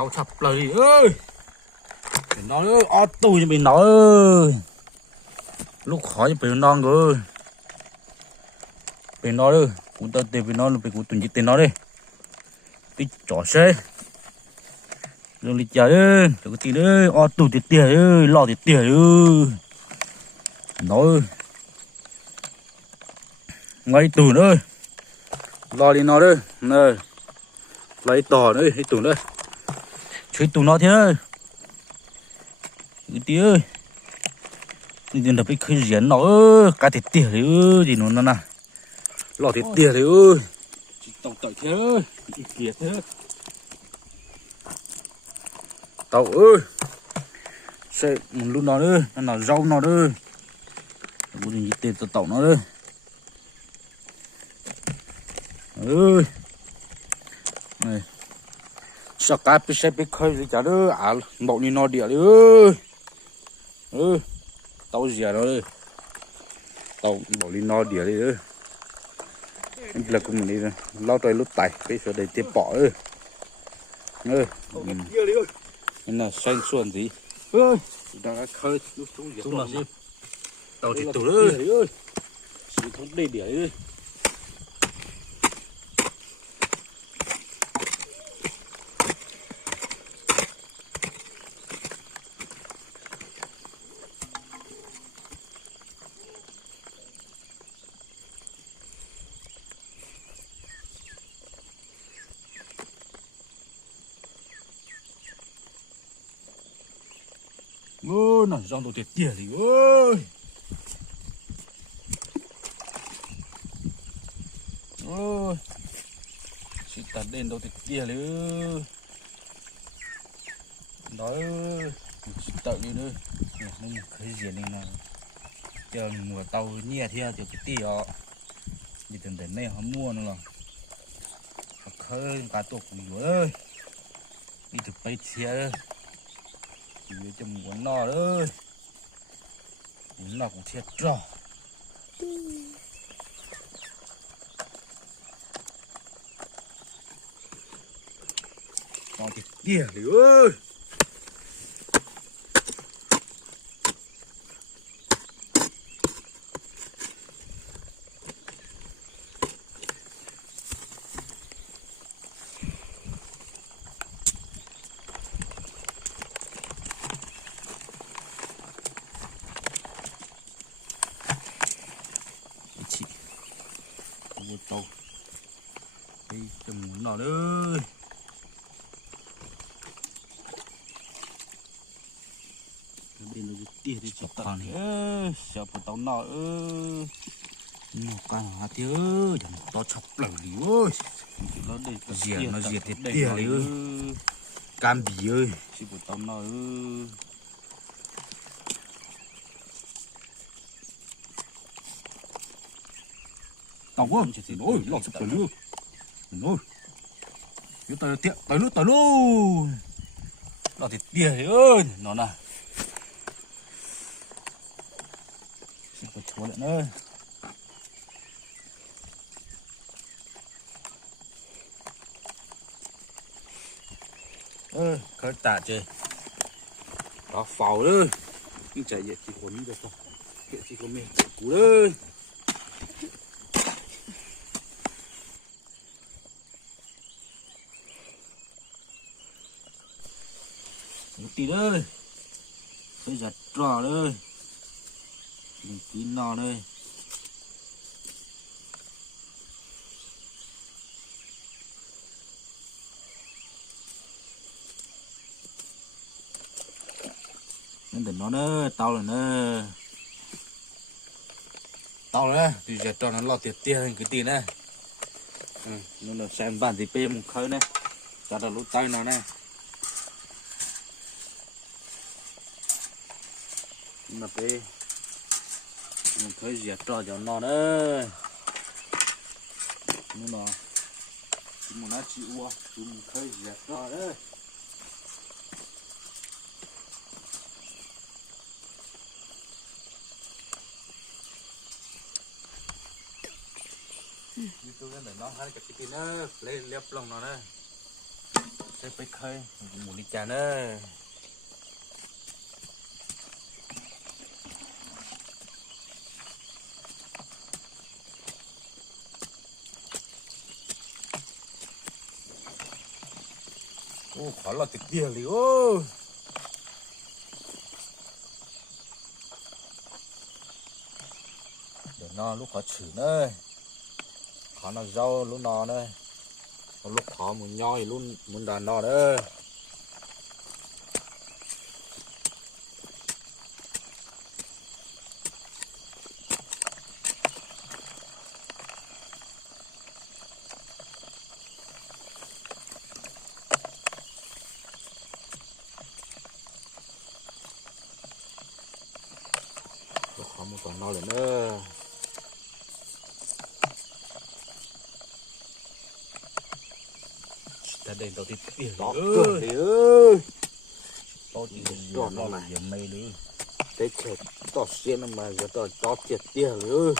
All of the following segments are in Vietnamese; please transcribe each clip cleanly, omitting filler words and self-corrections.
tao chập lời ơi biển nó ơi ó tui biển nó ơi lúc khó cho biển non rồi biển nó ơi cũng tao tìm biển nó là cũng tuần chỉ tiền nó đi đi chó xe rồi đi chơi ơi cho cái tiền ơi ó tui tiền ơi lo tiền ơi nó ơi ngay tù nữa lo đi nó đây này lấy tỏ nữa đi tù nữa chơi tù nó thế ơi cái tía ơi đi tiền đập cái khơi giếng nó ơi cá thịt tía đấy ơi gì nó nè lò thịt tía đấy ơi tàu tỏi thế ơi kiệt thế tàu ơi sẽ một lúc nó nữa nó rau nó nữa bố gì tiền tàu nó nữa ơi này sao cá bị xe bị khơi thì chả đứa à bộ như nó địa đi ơi tàu dẻ nó đi tàu bộ đi nó địa đi ơi là cũng mình đi rồi lao trời lúc tải cái số đây tiếp bỏ ơi nên là xanh xuân gì ơi đang khơi xuống là gì tàu thì tủ ơi không đi địa ơi ôi nó rong đồ tiệt tiệt thì ơi ôi chị tạt đèn đồ tiệt tiệt đi ơi nói chị tự đi nữa nên khơi gì nên là chờ mùa tàu nhẹ theo thì cái tì họ đi từng đến đây họ mua nữa là khơi cá tổ cũng ơi đi từ bay xe chỉ cho muốn no ơi muốn nào cũng thiệt rõ còn thì kia đi ơi chị một tàu đi chầm muốn nào ơi bên nó tía đi chụp tao này ơi sợ một tàu nọ ơi một con hả tía ơi to chọc lẩu đi ơi nó diệt thì tía đi ơi cam bì ơi chỉ một tàu nọ ơi tàu quá ôi lọt sụp luôn ôi yếu tới tiệm tới luôn lọt thì tía ơi nó nè có chúa lợn ơi khơi tạ chơi đó phào đấy nhưng chạy vậy thì còn đi được không hiện thì có mình cú đấy tí đấy khơi giặt trò đấy kín nó đây nên để nó nữa tao là nữa tao đấy thì giờ cho nó lo tiền tiền cái tiền này nó là xem bản thì p một khơi này cho nó lút tay nó này mà p một khơi dẹt cho nó đấy nó chúng nó chịu quá chúng khơi dẹt cho đấy như tôi lên để nó hai cái tiền nó lấy lép lòng nó này sẽ phải khơi một đi chả nữa. Ô khó là tuyệt vời liền ô. Để nó lúc khó chửi nữa, khó nó rau lúc nó nữa, lúc khó muốn nhoi luôn muốn đàn nó nữa. Lúc khó muốn còn nó nữa. Ta đây tao thì tiền Đó ơi, đi ơi. tao thì Tròn nó nó là giờ mày nữa. Thế chết tao xiên mà giờ tao chết tiền ơi.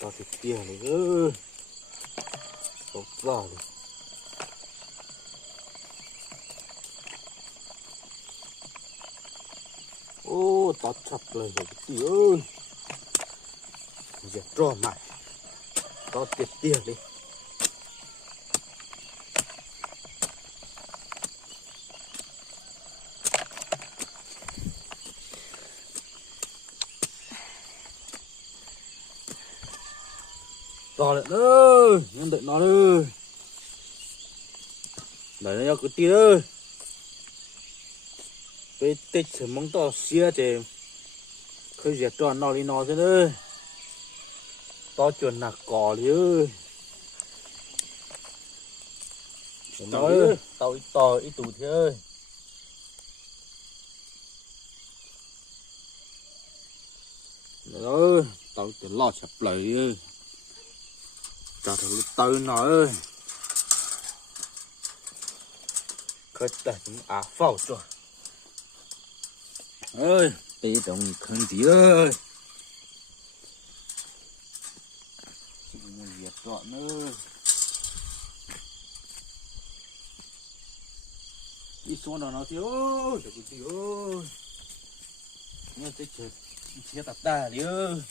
Tao thì tiền ơi. Tao vào đi. Ô tao chặt lời rồi tí ơi. Giờ tròn mày. Tao tiết tiền đi. Rồi lợn ơi, nhân đợi nó ơi. Đợi nó cứ tí ơi. Với tích sẽ mong tao xia thì khơi dệt tròn nó đi nó thế ơi. Tao chuẩn nạc cỏ đi ơi. Tao ơi, tao ít tò ít tù thế ơi. Ơi, tao chỉ lo sập lại ơi. Cho thử tao nó ơi. Khơi tỉnh à phao rồi. Ơi, tí đồng khăn tí ơi. Chị muốn diệt trọn ơi. Đi xuống đó nó thì ơi, trời chị ơi. Nghe tới chết, chết tạt ta đi ơi.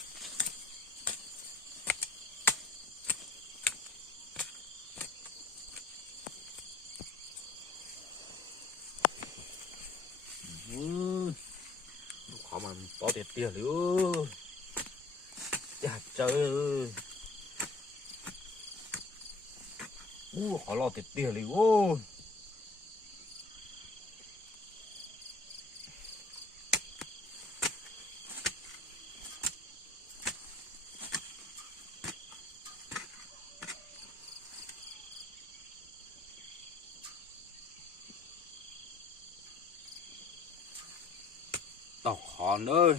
Khó mà có tiền tiền đi ơi. Chà trời ơi. Khó lo tiền tiền đi ơi. Tao khó ơi.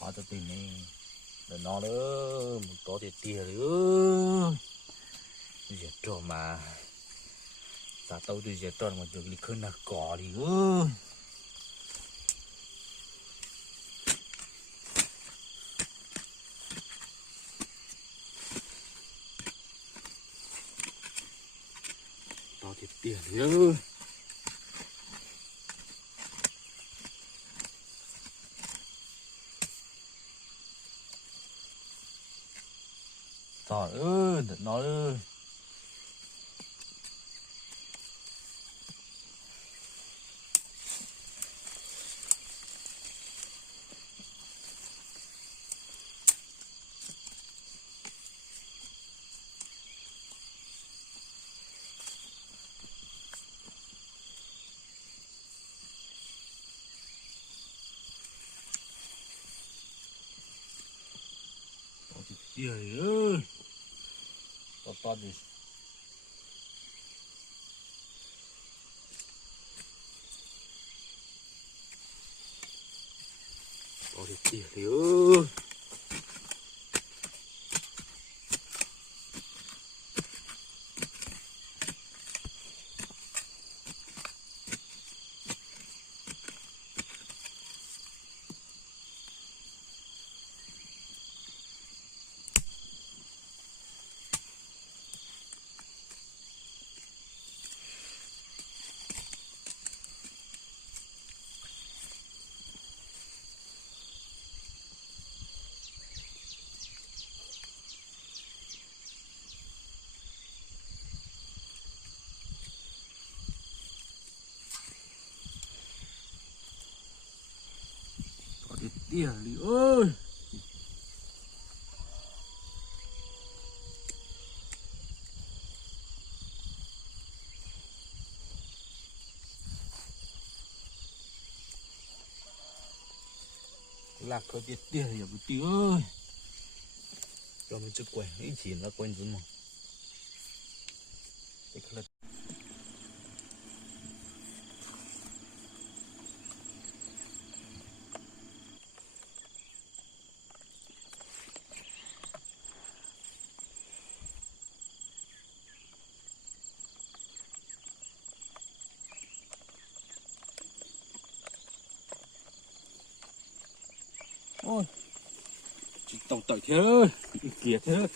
Khó cho tiền này. Để nó nữa, một có tiền tiền đi ơi. Diệt trộm mà. Ta tao đi diệt trộm mà được lịch hơn là cỏ đi ơi. Tao thì tiền đi ơi. Trời ơi, để nó ơi. Tao thì tiền đi ơi. Tao đi. Có đi tỉa thì ơi. Có đi tỉa thì ơi. Lạc có đi tỉa thì bữa tỉa ơi. Cho mình chưa quen, ý chỉ là quen rồi mà. Cái là ôi chị tàu tẩy thế ơi kìa thế ơi.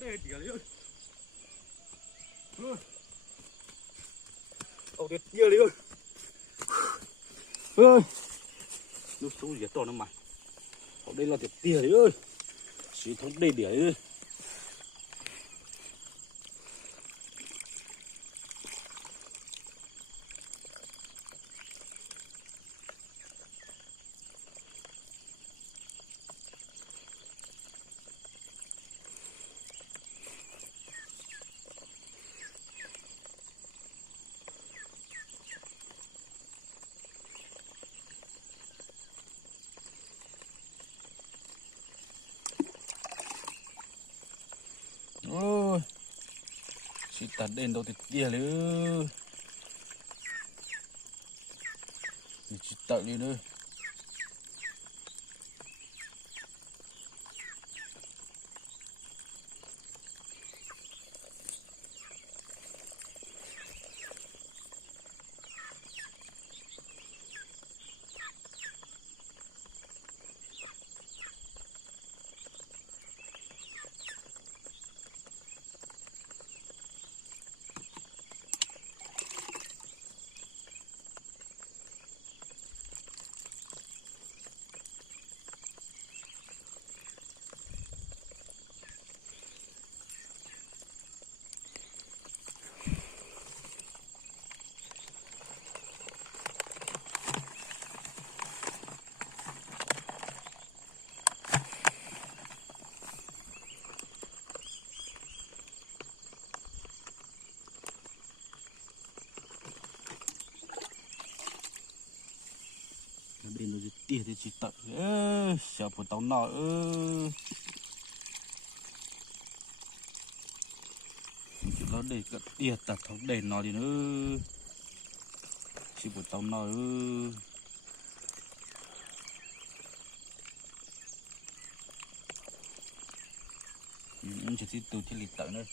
Đây tỉa đi ơi. Tàu đi tỉa đi ơi. Ơi nó xuống dưới to nó mà. Ở đây là tỉa đi ơi. Chỉ thống đây tỉa đi ơi. Ôi chị tạt đèn đâu thì tỉa đi ơi. Chị tạt đi nữa. Bên nó tỉa thì chỉ tận ơi sợ của tao nọ ơi. Chỉ nó để cái tỉa tạt thấu để nó đi nữa. Chỉ của tao nọ ơi. Chỉ thì từ thì lịch tận nữa.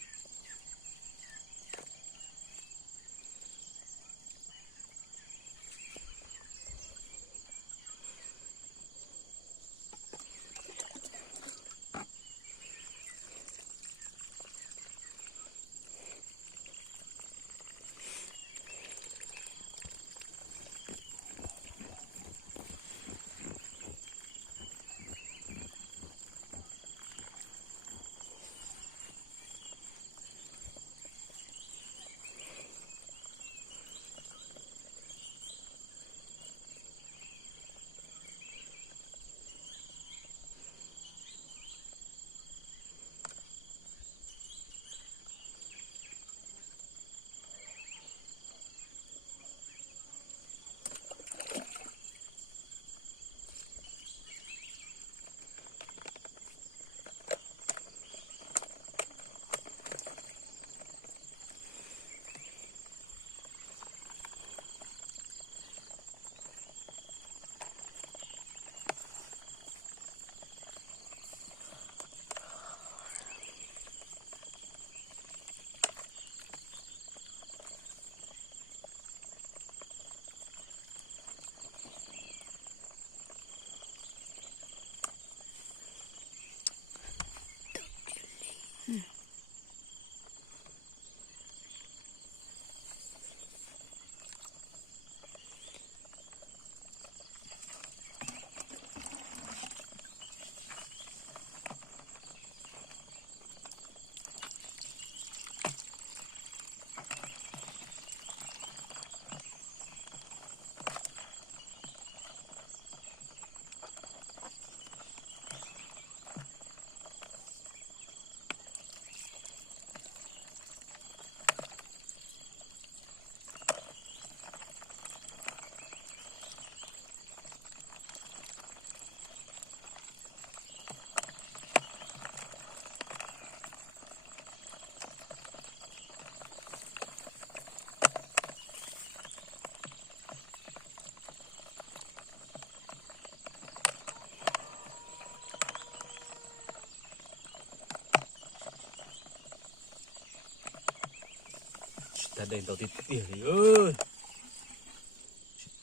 ta đây tao thì tiếc thì ơi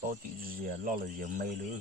tao thì gì lo là gì mây nữa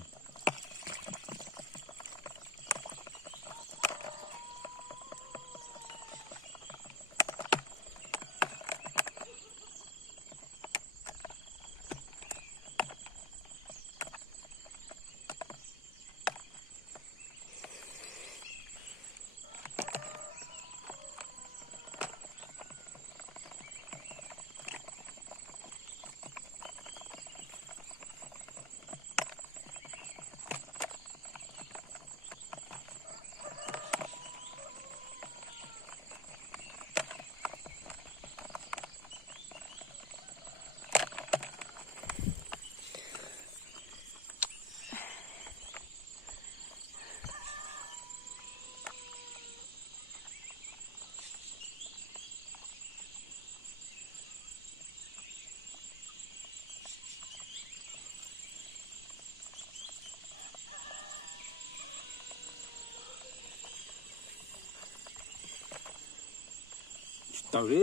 tao đi